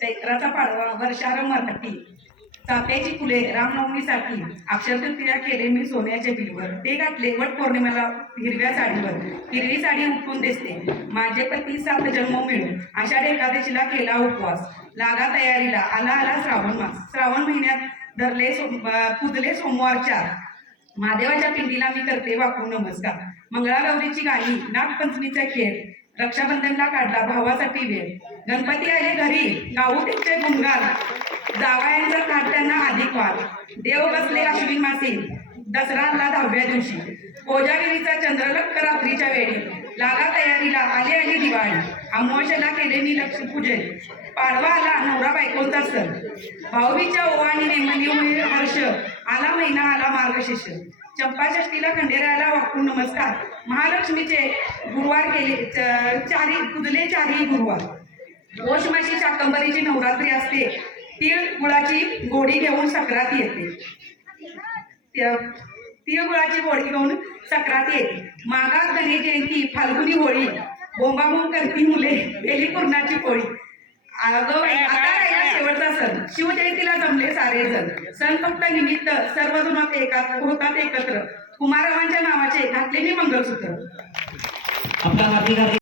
चैत्राचा पाडवा, वर्षारंभ मराठी, चाफ्याची फुले रामनवमीसाठी, अक्षरतृतीया केले मी सोन्याच्या बिलवर, ते घातले वट पौर्णिमेला हिरव्या साडीवर, हिरवी साडी उठून दिसते माझे पती 7 जन्म मिळून, आषाढ एकादशीला केला उपवास, लागा तयारीला आला आला श्रावण मास, श्रावण महिन्यात धरले पुजले सोमवार 4, महादेवाच्या पिंडीला मी करते वाकून नमस्कार, मंगळागौरीची गाणी, नागपंचमीचा खेळ, रक्षाबंधनला काढला भावासाठी वेळ, गणपती आले घरी गाऊ त्यांचे गुणगान, जावयांचा थाट त्यांना अधिक वाद, देव बसले अश्विन मासी दसराला 10व्या दिवशी, कोजागिरीचा चंद्रलक्ष रात्रीच्या वेळी, लागा तयारीला आली आली दिवाळी, अमावास्येला केले मी लक्ष्मीपूजन, पाडवा आला नवरा बायकोचा सण, भाऊबीच्या ओवाळणीने मनी होईल हर्ष, आला महिना आला मार्गशीर्ष, चंपाषष्टीला खंडेरायाला वाकून नमस्कार, महालक्ष्मीचे गुरुवार केले पुजले 4ही गुरुवार, पौष मासी शाकंभरीची नवरात्री असते, तीळ गुळाची गोडी घेऊन सक्रात येते, तीळ गुळाची गोडी घेऊन सक्रात येते, माघात गणेश जयंती फाल्गुनी होळी, बोंबाबोंब करती मुले बेली पूर्णाची पोळी, आता राहिला शेवटचा सण शिवजयंतीला जमले सारे जण, सण फक्त निमित्त सर्वजण होतात एकत्र, कुमाररावांच्या नावाचे घातले मी मंगळसूत्र.